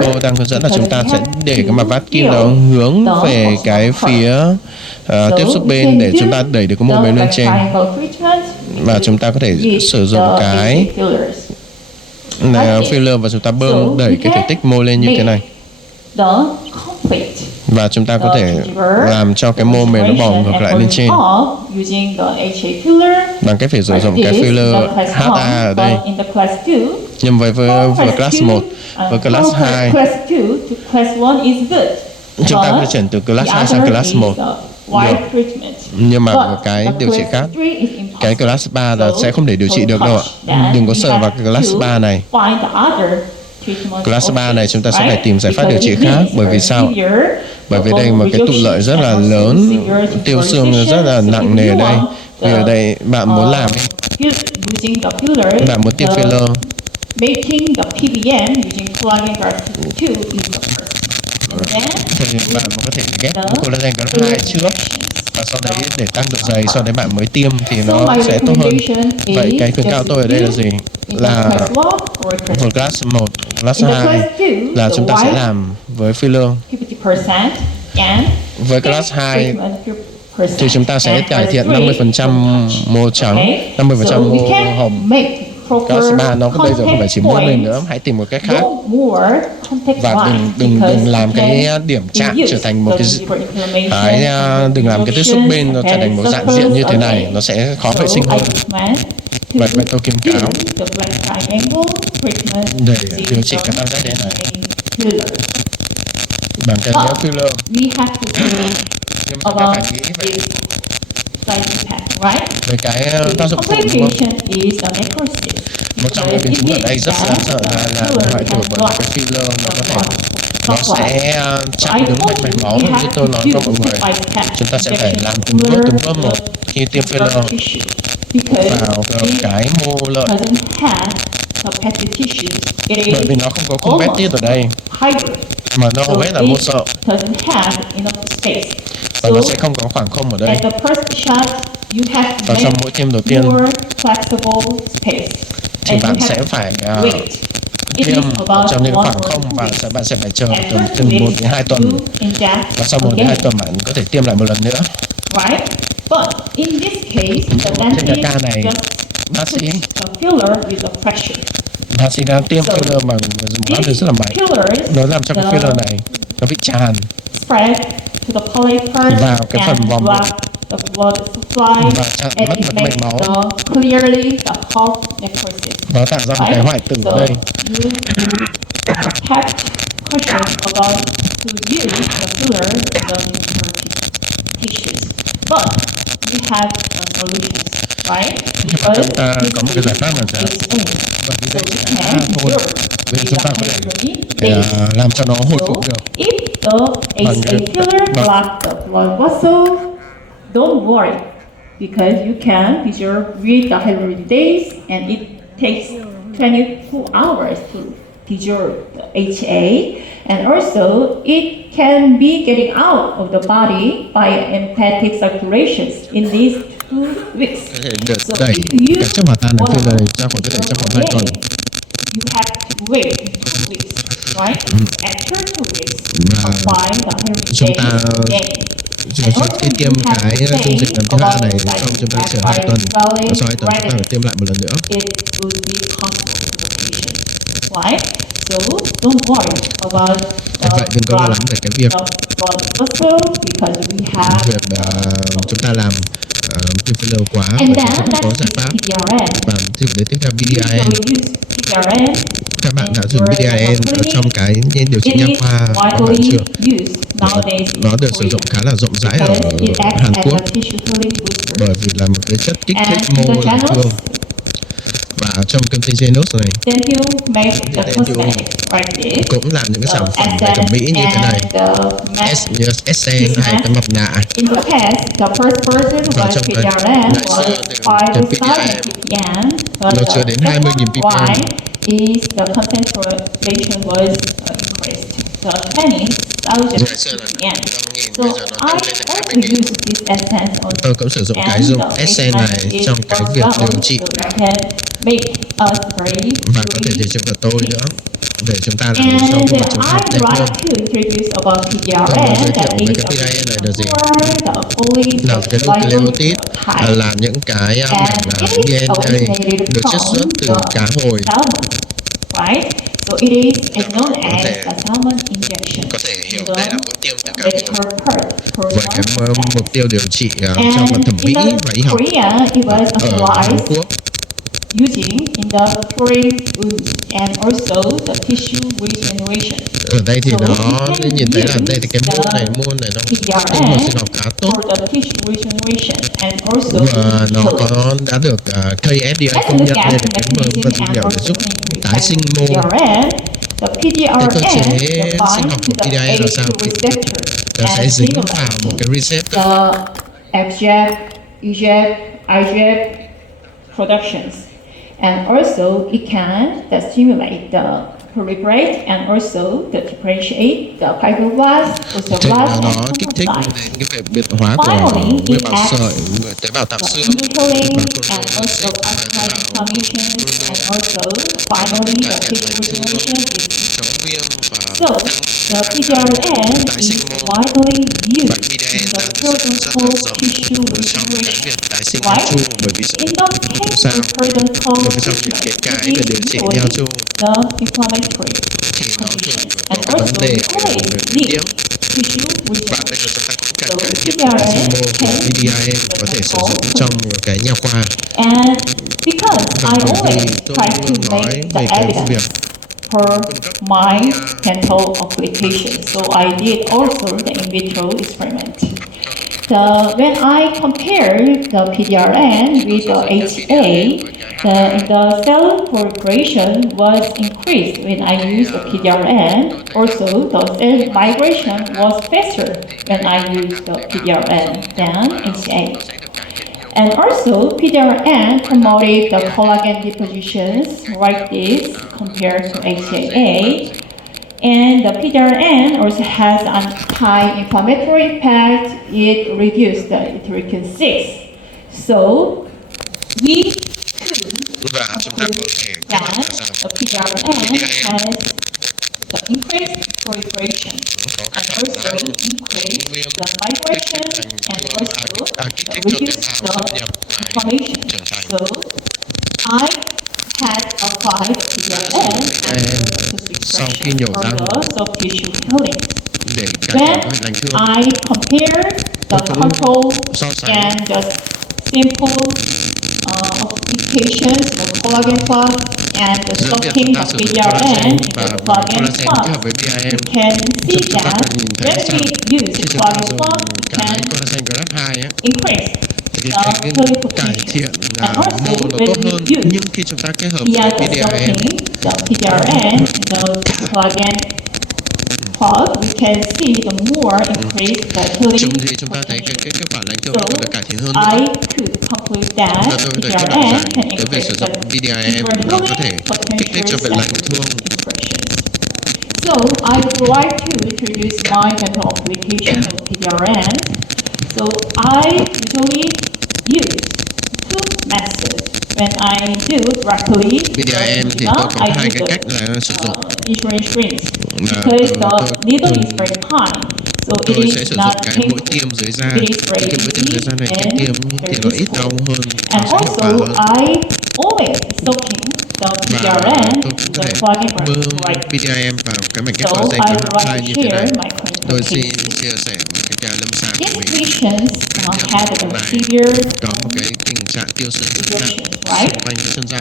cô đang hướng dẫn là chúng ta sẽ để cái mặt vát kim đó hướng về cái phía tiếp xúc bên để chúng ta đẩy được cái mô mềm lên trên. Và chúng ta có thể sử dụng cái filler và chúng ta bơm đẩy cái thể tích mô lên như thế này. Và chúng ta có thể làm cho cái mô mềm nó bò ngược lại lên trên bằng cách phải sử dụng cái filler HA ở đây. Nhưng với class 1, với class 2 chúng ta có thể chuyển từ class 2 sang class 1 được. Nhưng mà một cái điều trị khác, cái class 3 là sẽ không thể điều trị được đâu ạ. Đừng có sờ vào cái class 3 này. Class 3 này chúng ta sẽ phải tìm giải pháp điều trị khác. Bởi vì sao? Bởi vì đây một cái tụ lợi rất là lớn, tiêu xương rất là nặng nề đây. Vì ở đây bạn muốn làm bạn muốn tiêm filler, making the PBM using collagen grafts 2 is the first. thì bạn có thể ghép collagen grafts 2 trước, và sau đấy để tăng độ dày, sau đấy bạn mới tiêm thì nó sẽ tốt hơn. Vậy cái khuyến cáo tôi ở đây là gì? Là một class 1, class 2 là chúng ta sẽ làm với filler. Với class 2 thì chúng ta sẽ cải thiện 50% mô trắng, 50% mô hồng. Class 3 nó bây giờ không phải chỉ mỗi mình nữa, hãy tìm một cách khác. Và đừng làm cái điểm chạm trở thành một cái đừng làm cái tiếp xúc bên nó trở thành một dạng diện như thế này, nó sẽ khó vệ sinh hơn. Vậy tôi khuyến cáo để điều trị cái tam giác thế này bằng cái filler. Nhưng mà các bạn nghĩ về cái tác dụng phụ, đúng không? Một trong những biến chứng ở đây rất sợ là hoại tử bởi cái filler nó sẽ chặn đứng mạch máu. Như tôi nói với mọi người, chúng ta sẽ phải làm từng bước một khi tiêm filler vào cái mô lợn, bởi vì nó không có khung bét tiết ở đây mà nó hầu hết là mô sợi, và nó sẽ không có khoảng không ở đây. Và trong mỗi tiêm đầu tiên thì bạn sẽ phải tiêm trong những khoảng không, và bạn sẽ phải chờ từ 1 đến 2 tuần, và sau 1 đến 2 tuần bạn có thể tiêm lại một lần nữa. Trên cái ca này bác sĩ đang tiêm filler bằng một áp lực rất là mạnh, nó làm cho cái filler này nó bị tràn vào cái phần vòng và chặn mất mạch máu, nó tạo ra một cái hoại tử ở đây. Nhưng mà chúng ta có một cái giải pháp là sao? Bởi vì đây chỉ là thôi, vì chúng ta có thể làm cho nó hồi phục được. Don't worry, because you can measure with the hyaluronic days, and it takes 24 hours to measure the HA, and also it can be getting out of the body by lymphatic circulations in these 2 weeks. So đẩy cái chất hỏa tan này filler ra khỏi cơ thể trong vòng 2 tuần. You have to wait 2 weeks, right? After 2 weeks, apply the hyaluronic days. Khi tiêm cái dung dịch lần thứ 2 này xong chúng ta chờ 2 tuần, và sau 2 tuần chúng ta phải tiêm lại một lần nữa. Vậy đừng có lo lắng về cái việc chúng ta làm tiêm filler quá, và chúng ta không có giải pháp. Và tiếp theo BDIN, các bạn đã dùng BDIN ở trong cái điều trị nha khoa của bạn chưa? Nó được sử dụng khá là rộng rãi ở Hàn Quốc, bởi vì là một cái chất kích thích mô làm thương. Và trong công ty Genus này cũng làm những cái sản phẩm về thẩm mỹ như thế này, Essence hay cái mặt nạ. Và trong cái ngày xưa cái PPM nó chứa đến 20.000 ppm. Tôi cũng sử dụng cái dung Essence này trong cái việc điều trị, và có thể điều trị của tôi nữa, để chúng ta làm cho khuôn mặt chúng ta đẹp hơn. Tôi muốn giới thiệu về cái PIN này là gì? Là cái nucleotide, là những cái mảnh DNA được chiết xuất từ cá hồi. Có thể hiểu đây là mũi tiêm từ cá hồi, với cái mục tiêu điều trị cho mặt thẩm mỹ và y học ở Hàn Quốc. Ở đây thì nó nhìn thấy là đây thì cái môn này nó tinh hồi sinh học khá tốt, và nó đã được KFDA công nhận đây là cái vật liệu để giúp tái sinh mô. The Cái cơ chế PDRN sinh binds học to của the PDA là sao? ACE receptor Nó sẽ and dính vào stimulates một cái receptor. the FGF, EGF, IGF productions. And also it can stimulate the proliferate and also the differentiate the fibroblasts, Thế là osteoblasts, nó and kích thích chondrocytes. đến cái việc biệt hóa của Finally, nguyên it bào acts sợi, tế bào tạm the xương inhaling và and also chondrocyte và tế alkaline bào inflammations and also finally the tissue regeneration is chống viêm và so the PDRN tái is sinh mô. widely Và used PDA in the đang periodontal rất là tissue rộng trong cái regeneration. việc tái sinh Right? nheo chu, bởi vì In the case sao? of periodontal Bởi vì trong những cái về điều trị nheo chu the inflammatory thì nó thường conditions có and cái vấn also đề we về always viêm need nhiễm. tissue Và bây giờ regeneration. chúng ta cũng cần So cải thiện tái sinh mô của can PDA có thể sử dụng trong cái nha khoa. And because I Bởi vì always tôi try luôn to nói make về the cái evidence việc for my dental application, so I did also the in vitro experiment. When I compare the PDRN with the HA, the cell proliferation was increased when I used the PDRN. Also, the cell migration was faster when I used the PDRN than HA. And also, PDRN promoted the collagen depositions like this compared to HAA. And the PDRN also has an anti-inflammatory impact. It reduced the interleukin 6. So we could và chúng ta có thể kết luận that rằng the PDRN has the increased proliferation and also increase the migration and also kích thích cho tế reduce bào xâm the nhập inflammation. trưởng thành. So I had applied PDRN Sau khi nhổ răng of tissue healing. để cải When thiện lành thương, I compare the control so sánh and just simple applications of collagen plus and the giữa việc stocking chúng ta of sử dụng PDRN collagen in và the collagen collagen kết hợp plus, với BIM, you can see chúng ta that cần nhìn thấy when rằng we use khi the chúng ta collagen dùng plus, we cái can collagen graph 2 ấy, increase thì the cái cải thiện and also mô nó when tốt we hơn. use Nhưng khi chúng ta kết hợp via với the PDIM stocking, the PDRN, the collagen plus, we can see the more increase the healing thì chúng ta thấy cái kết quả lành thương So nó còn được cải thiện hơn I nữa. could conclude that Và tôi có thể kết luận PDRN rằng can cái việc increase sử the dụng PDIM different nó có healing thể kích thích cho việc lành thương. expressions. So I would like to introduce my dental application of PDRN. So I usually use two methods when I do directly. PDIM thì tôi có hai cái cách là sử dụng. Insurance screens Là because the needle thường is very high. So tôi it sẽ is sử not dụng cái painful. mũi tiêm dưới da. It is very Cái mũi tiêm dưới da này easy cái tiêm and thì nó ít đau hơn, nó And sẽ hiệu quả also, hơn. I always soaking the Và PDRN tôi in cũng có the thể collagen bơm right. PDIM vào cái mảnh ghép So collagen I graph would 2 like như to thế share này. my clinical Tôi xin case. chia sẻ một cái ca lâm sàng These của mình. patients had a Này severe có một cái tình trạng tiêu sưng rất nặng right? xung quanh cái chân răng.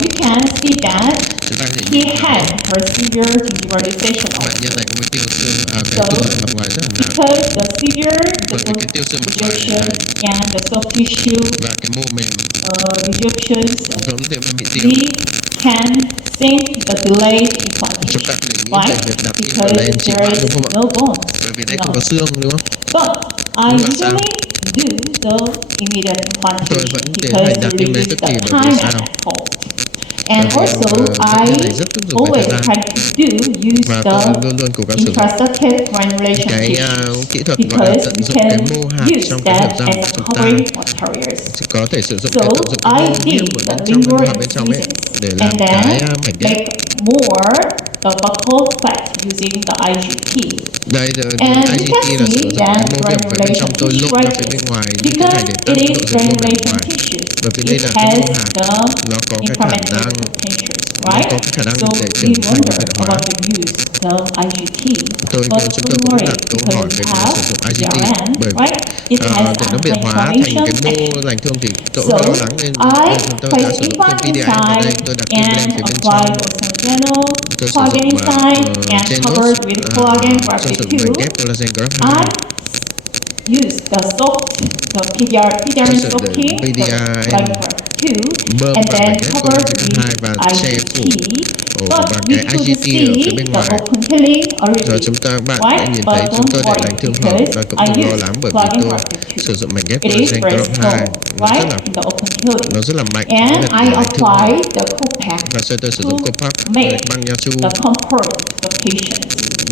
We can see that Chúng ta có thể he nhìn thấy had a severe gingival bệnh nhân này có cái tiêu sưng, cái So, tiêu sưng nằm ngoài rất là nặng. because the severe Bởi vì cái tiêu sưng nằm ngoài rejection này and the soft tissue và cái mô mềm rejections, giống tiệm bị tiêu. we can think the delayed inflammation. Chúng ta có thể nghĩ Why? về việc đặt Because lên chỉ there đúng is không ạ? no bone. Bởi vì đây No. không có xương đúng không? But I Nhưng mà sao? usually do the immediate Tôi implantation vẫn tiến because hành to đặt im lấy reduce tức the thì bởi vì time sao? at fault. And Bởi vì, also, bệnh I nhân này rất thúc giục về always thời try gian. to use Và tôi the luôn luôn cố gắng sử dụng intrasocket granulation cái tissues kỹ thuật gọi là because tận we dụng cái can mô hạt use trong cái that hộp răng as của a chúng ta. covering materials. Có thể sử dụng So cái tận dụng cái I mô did viêm ở the bên trong cái lingual hộp bên trong ấy incisions để làm and cái then mảnh ghép. make more the buccal fat using the IGT. Đây And you IGT can là see sử dụng cái that mô viêm ở bên trong granulation tôi tissue lộn ra right phía bên here. ngoài như thế Because này để it tăng độ is diệt mô bên granulation ngoài. tissues, Bởi vì đây it là cái has mô hạt, the nó có cái khả inflammatory năng potentials, nó right? có cái khả năng So để we trưởng thành và wonder tiến hóa. about the use of IGT. Chúng But tôi don't cũng worry đặt câu hỏi because về we việc have sử dụng IGT PDRN, bởi right? It has để nó biến hóa thành anti-inflammation cái mô action. lành thương thì tôi So lo lắng nên I tôi đã place sử dụng implant thêm PDIM vào đây, inside tôi đặt kim lên and phía bên apply trong. oxygenol Tôi sử collagen dụng inside and trên covered with collagen cho grafted sử dụng mảnh 2. ghép collagen graph I 2. use the PDRN Tôi soaking PDIM like graft 2 bơm and vào then mảnh ghép covered collagen graph 2 with và che phủ IGT và cái IGT ở phía bên ngoài. Rồi bạn sẽ nhìn thấy chúng tôi để lành thương hợp và cũng đừng lo lắng bởi vì tôi sử dụng mảnh ghép collagen Chrome 2 nó rất là mạnh trong việc để lành thương hợp. Và sau tôi sử dụng Copac băng nha chu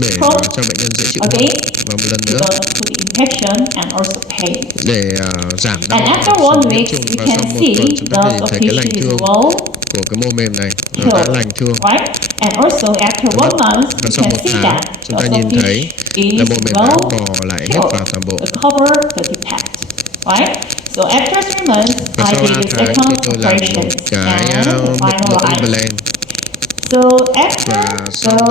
để cho bệnh nhân dễ chịu hơn. Và một lần nữa để giảm đau và nhiễm trùng, và sau 1 tuần chúng ta nhìn thấy cái lành thương của cái mô mềm này nó đã lành thương. Và sau 1 tháng chúng ta nhìn thấy là mô mềm đã bò lại hết vào toàn bộ. Và sau 3 tháng thì tôi làm một cái mẫu implant. Và sau đó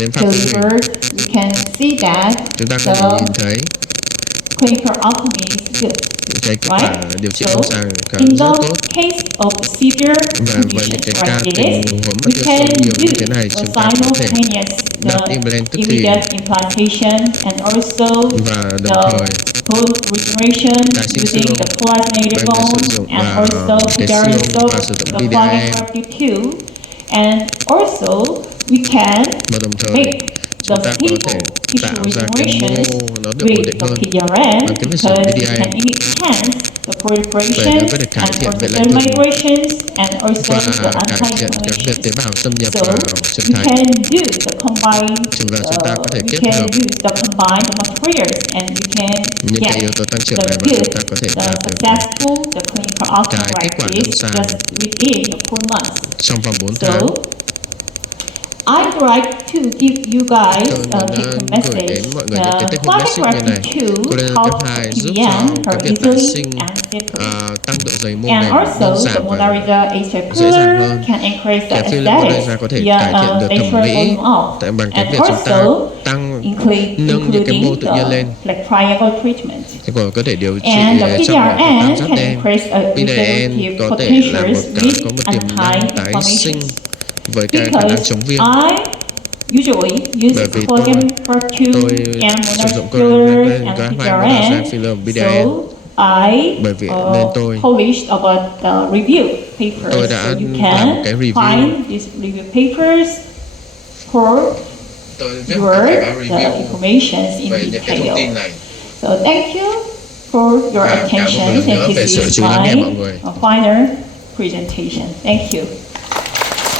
đến pháp phục hình chúng ta có thể nhìn thấy cái kết quả điều trị lâm sàng rất tốt. Và với những cái ca tình huống mà tiêu sâu nhiều như thế này, chúng ta có thể đặt implant tức thì và đồng thời tái sinh xương bằng việc sử dụng cái xương và sử dụng BDIM. Và đồng thời chúng ta có thể tạo ra cái mô nó được ổn định hơn bằng cái việc sử dụng BDIM. Vậy nó có thể cải thiện vệ lãnh thuần và cải thiện cái việc tế bào xâm nhập vào trưởng thành. Và chúng ta có thể kết hợp những cái yếu tố tăng trưởng này và chúng ta có thể đạt được cái kết quả lâm sàng trong vòng 4 tháng. I'd like to give you guys a gửi đến mọi người những cái take home message như này. Collagen cấp 2 giúp cho cái việc tái sinh tăng độ dày mô mềm đơn giản và dễ dàng hơn. Cái filler Collagen có thể cải thiện được thẩm mỹ tại bằng cái việc chúng ta nâng những cái mô tự nhiên lên. Thì còn có thể điều trị trong vòng tam giác đen. PDN có thể là một cái có một tiềm năng tái sinh với cái khả năng chống viêm. Bởi vì tôi sử dụng collagen filler BDN. Bởi vì nên tôi đã làm một cái review. Tôi viết một cái báo review về những cái thông tin này. So thank you for your attention. Thank you for my final presentation. Thank you.